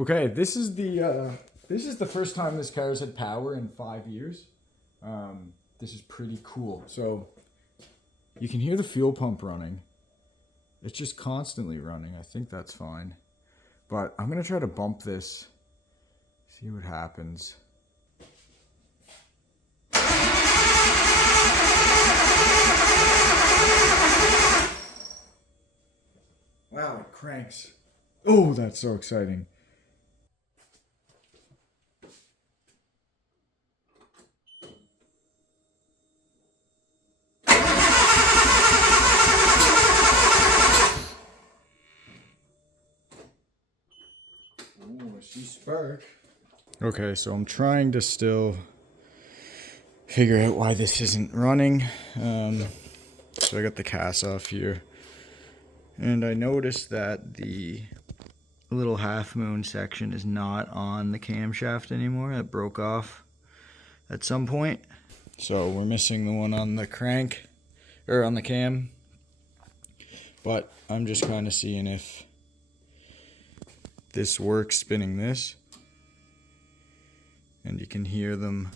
Okay, this is the first time this car's had power in 5 years. This is pretty cool. So you can hear the fuel pump running. It's just constantly running. I think that's fine. But I'm gonna try to bump this, see what happens. Wow, it cranks. Oh, that's so exciting. She spark. Okay, so I'm trying to still figure out why this isn't running. So I got the cast off here. And I noticed that the little half moon section is not on the camshaft anymore. It broke off at some point. So we're missing the one on the crank, or on the cam. But I'm just kind of seeing if this works spinning this. And you can hear them.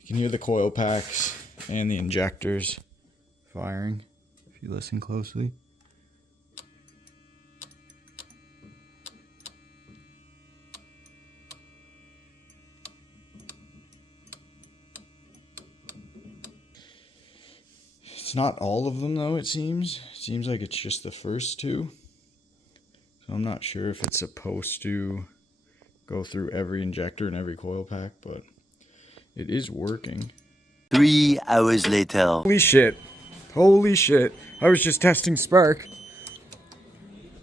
You can hear the coil packs and the injectors firing if you listen closely. It's not all of them though, it seems. It seems like it's just the first two. So I'm not sure if it's supposed to go through every injector and every coil pack, but it is working. 3 hours later. Holy shit. Holy shit. I was just testing spark.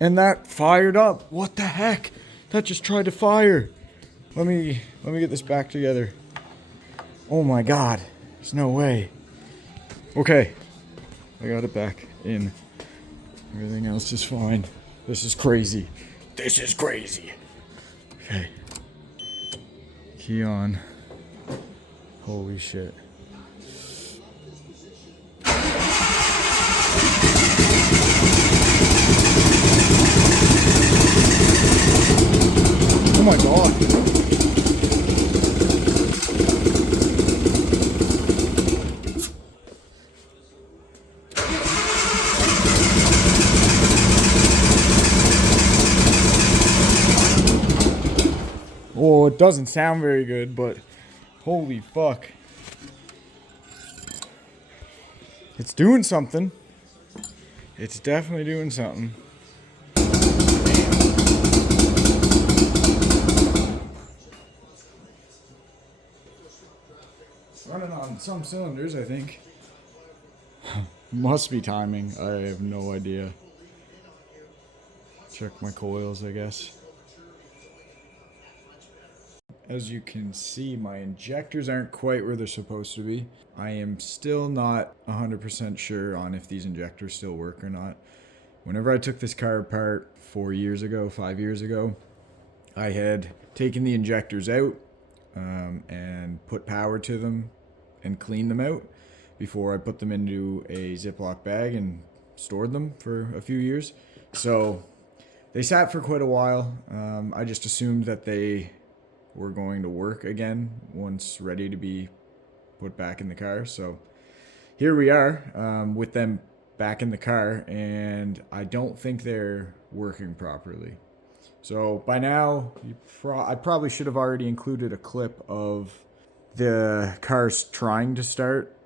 And that fired up. What the heck? That just tried to fire. Let me get this back together. Oh my god. There's no way. Okay. I got it back in. Everything else is fine. This is crazy. This is crazy. Okay. Key on. Holy shit. Oh my god. Oh, it doesn't sound very good, but holy fuck. It's doing something. It's definitely doing something. Running on some cylinders, I think. Must be timing. I have no idea. Check my coils, I guess. As you can see, my injectors aren't quite where they're supposed to be. I am still not 100% sure on if these injectors still work or not. Whenever I took this car apart 4 years ago, 5 years ago, I had taken the injectors out and put power to them and cleaned them out before I put them into a Ziploc bag and stored them for a few years. So they sat for quite a while. I just assumed that they were going to work again once ready to be put back in the car. So here we are with them back in the car, and I don't think they're working properly. So by now, I probably should have already included a clip of the cars trying to start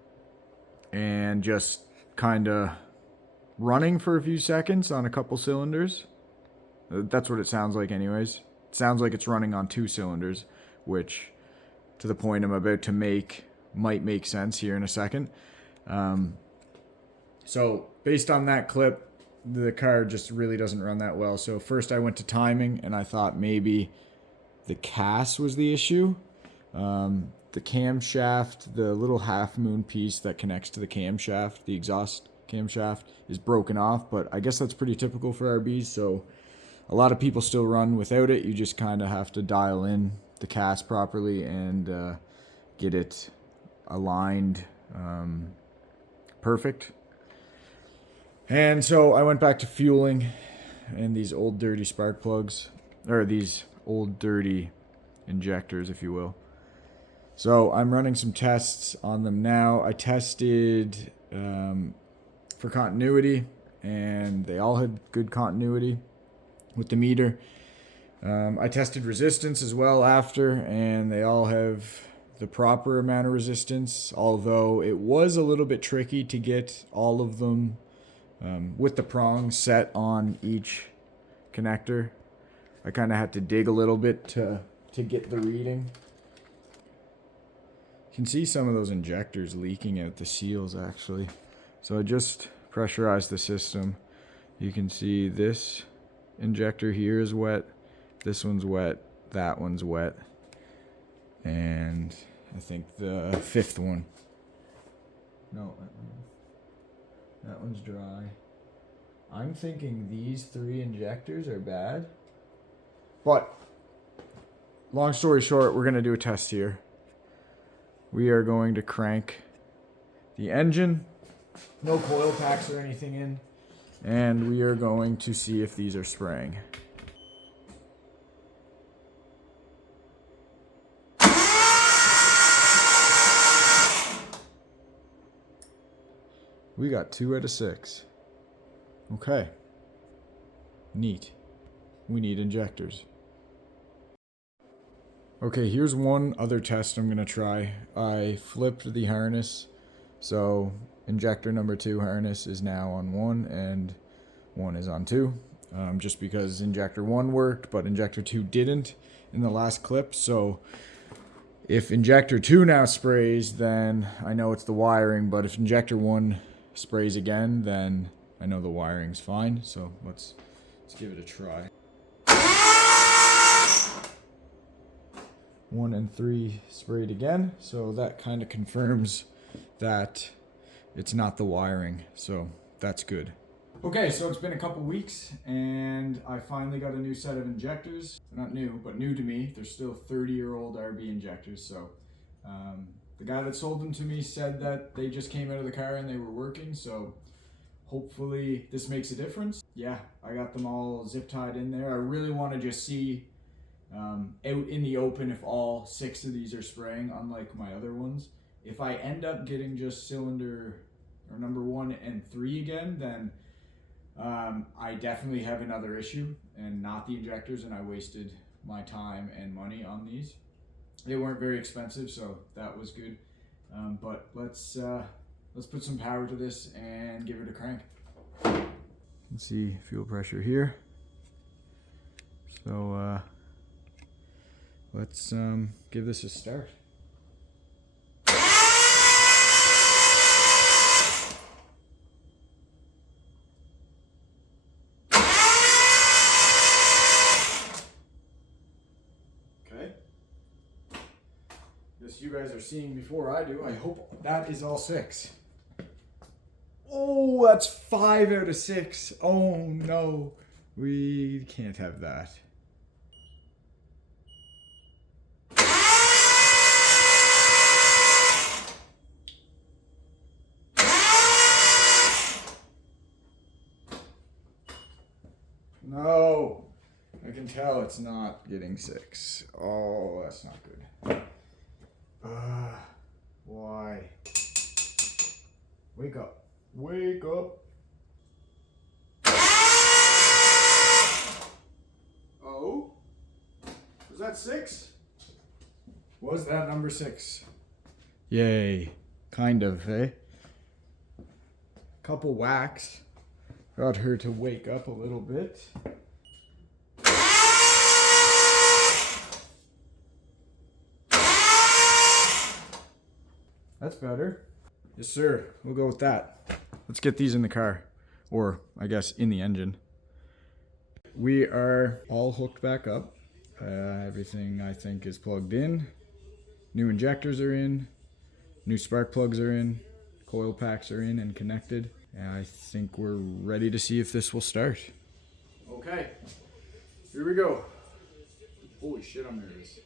and just kind of running for a few seconds on a couple cylinders. That's what it sounds like anyways. It sounds like it's running on 2 cylinders, which to the point I'm about to make might make sense here in a second. So based on that clip, the car just really doesn't run that well. So first I went to timing and I thought maybe the cast was the issue. The camshaft, the little half moon piece that connects to the camshaft, the exhaust camshaft, is broken off, but I guess that's pretty typical for RBs, so a lot of people still run without it. You just kind of have to dial in the cast properly and get it aligned perfect. And so I went back to fueling and these old dirty spark plugs, or these old dirty injectors, if you will. So I'm running some tests on them now. I tested for continuity, and they all had good continuity with the meter. I tested resistance as well after, and they all have the proper amount of resistance, although it was a little bit tricky to get all of them with the prongs set on each connector. I kind of had to dig a little bit to get the reading. You can see some of those injectors leaking out the seals actually. So I just pressurized the system. You can see this injector here is wet, this one's wet, that one's wet, and I think the fifth one. No, that one's dry. I'm thinking these three injectors are bad. But, long story short, we're going to do a test here. We are going to crank the engine. No coil packs or anything in. And we are going to see if these are spraying. We got 2 out of 6. Okay. Neat. We need injectors. Okay, here's one other test I'm going to try. I flipped the harness. So injector number 2 harness is now on 1 and 1 is on 2. Just because injector 1 worked, but injector 2 didn't in the last clip. So if injector 2 now sprays, then I know it's the wiring. But if injector 1 sprays again, then I know the wiring's fine. So let's give it a try. 1 and 3 sprayed again, so that kind of confirms that it's not the wiring, so that's good. Okay, so it's been a couple weeks and I finally got a new set of injectors. They're not new, but new to me. They're still 30-year-old RB injectors, so the guy that sold them to me said that they just came out of the car and they were working, so hopefully this makes a difference. Yeah, I got them all zip tied in there. I really want to just see out in the open if all 6 of these are spraying, unlike my other ones. If I end up getting just cylinder or number 1 and 3 again, then I definitely have another issue and not the injectors, and I wasted my time and money on these. They weren't very expensive, so that was good. But let's put some power to this and give it a crank. Let's see fuel pressure here. So let's give this a start. Okay. This you guys are seeing before I do. I hope that is all 6. Oh, that's 5 out of 6. Oh no, we can't have that. No, I can tell it's not getting 6. Oh, that's not good. Why? Wake up. Wake up. Oh? Was that 6? Was that number 6? Yay. Kind of, eh? Couple whacks. Got her to wake up a little bit. That's better. Yes, sir. We'll go with that. Let's get these in the car. Or, I guess, in the engine. We are all hooked back up. Everything, I think, is plugged in. New injectors are in. New spark plugs are in. Coil packs are in and connected. And I think we're ready to see if this will start. Okay. Here we go. Holy shit, I'm nervous.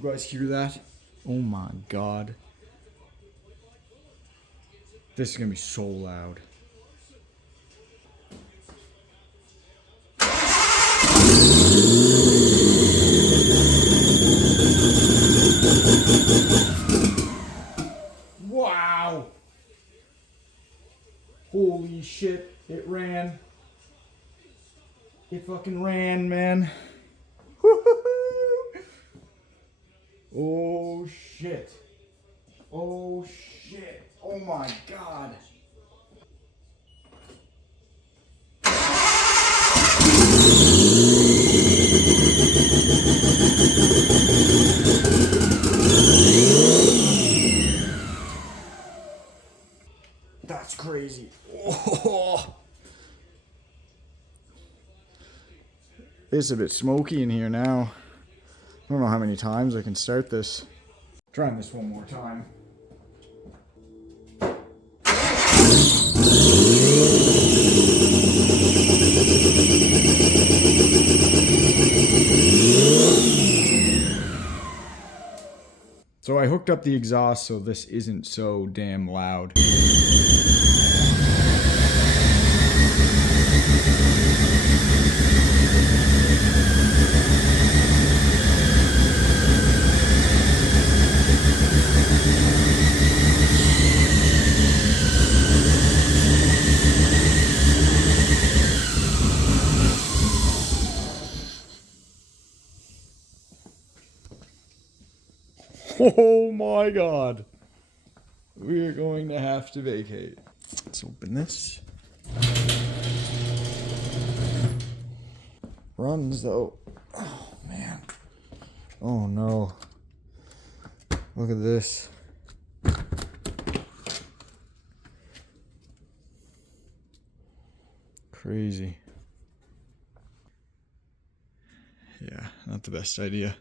you guys hear that? Oh my god. This is gonna be so loud. Wow! Holy shit, it ran. It fucking ran, man. Oh shit. Oh shit. Oh my god. That's crazy. Oh. It's a bit smoky in here now. I don't know how many times I can start this. Trying this one more time. So I hooked up the exhaust so this isn't so damn loud. Oh my god. We are going to have to vacate. Let's open this. Runs though. Oh man. Oh no. Look at this. Crazy. Yeah, not the best idea.